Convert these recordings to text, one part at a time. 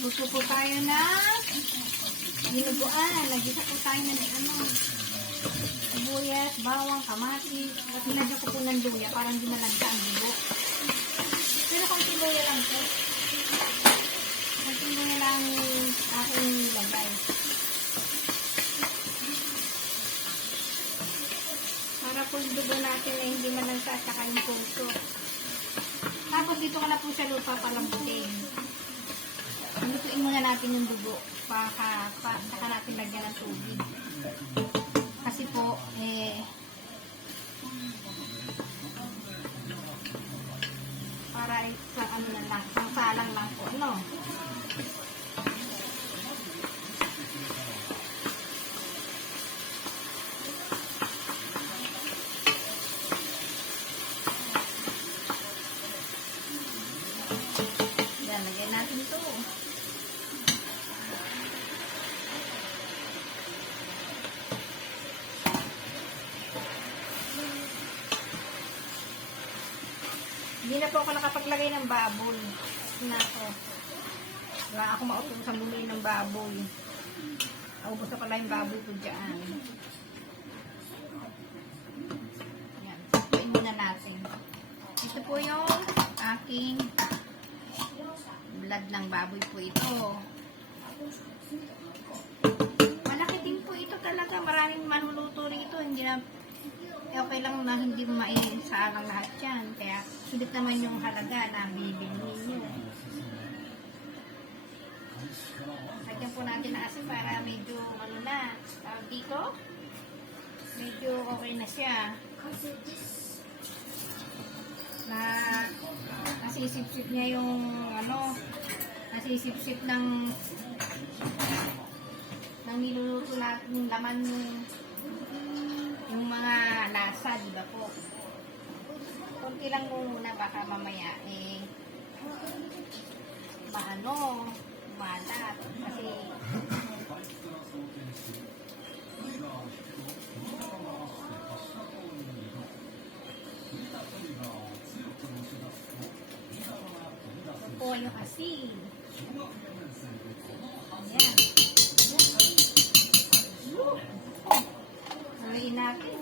Luto po tayo ng dinuguan. Nagisa po tayo ng sibuyas, bawang, kamatis. At nilagyan ko po ng luya para hindi malagsa ang dugo. Pero konting luya lang po. Konting luya lang aking nilagay. Para po yung dugo natin ay hindi malagsa at saka yung puso. Tapos dito ko na po sa lupa palambutin. Lutuin muna natin yung dugo. Saka natin lagyan ng tubig. Kasi po, para sa ano na lang, sa salang lang po, ano? Yan, lagyan natin ito. Hindi na po ako nakapaglagay ng baboy. Na ako. Wala ako mautusan bumili ng baboy. Naubos na pala yung baboy ko dyan. Yan. Sapuin muna natin. Ito po yung aking blood ng baboy po ito. Malaki din po ito talaga. Maraming manuluto rito. Hindi na okay lang na hindi maisalang lahat yan. Kaya sulit naman yung halaga na bibili ninyo. Lagyan po natin na asin para medyo ano na. Tawag dito. Medyo okay na siya. Na nasisip-sip niya yung ano, nasisip-sip ng niluluto natin yung laman yung mga lasa, di ba po? Kunti lang muna, baka mamaya malat. Kasi ito po yung asin. Ayan. Haluin natin.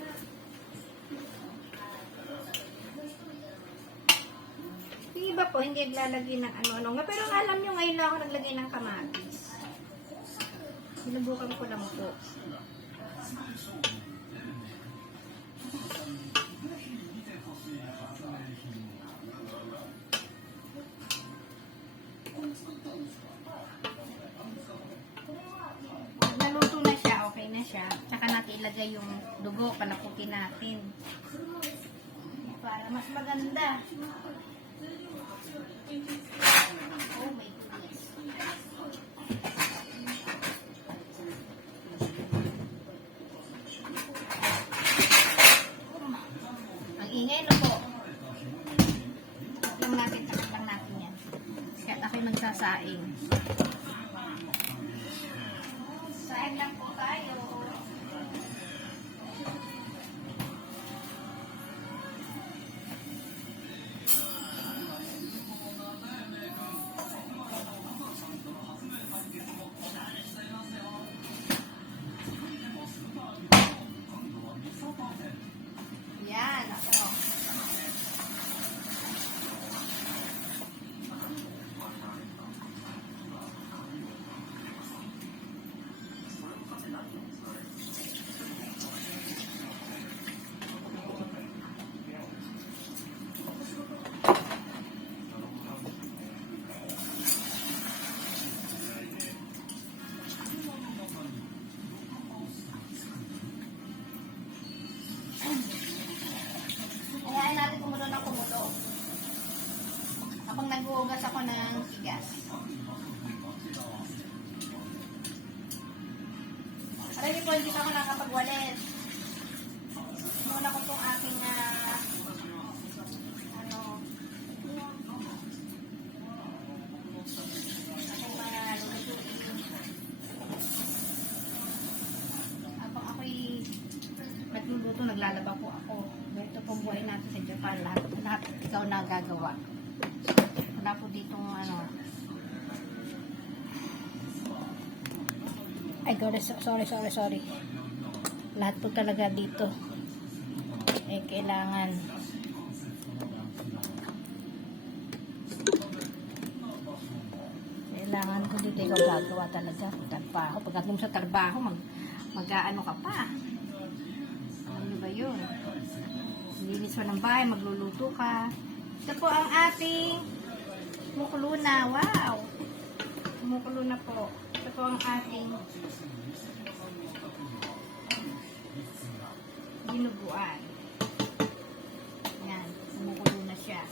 Yung iba po, hindi naglalagay ng ano-ano. Pero alam nyo, ngayon lang ako naglagay ng kamatis. Sinubukan ko lang po. Naluto na siya, okay na siya. Tsaka natin ilagay yung dugo, palaputin natin. Para mas maganda. Oh my goodness. Ang ingay na po. Takot lang natin yan. Kaya ako'y magsasaing. Saing lang po tayo. Yan, ako. Ayain natin kumulo ng kumulo. Kapag naghuhugas ako ng tigas. Aray po, hindi pa ako nakapagwalit. Muna ko itong aking aking mga lulutuin. Habang ako'y nagluluto, naglalaba po ako. Ito pong buhay natin sa Japan. Lahat ikaw na gagawa. Wala po ditong Ay, sorry. Lahat po talaga dito. Eh, kailangan. Kailangan ko dito ikaw gagawa talaga. Trabaho. Pagdating sa trabaho, mag-aano ka pa. Alam niyo ba yun? Linis mo ng bahay, magluluto ka. Ito po ang ating kumukulo na. Wow! Kumukulo na po. Ito po ang ating dinuguan. Yan. Kumukulo na siya.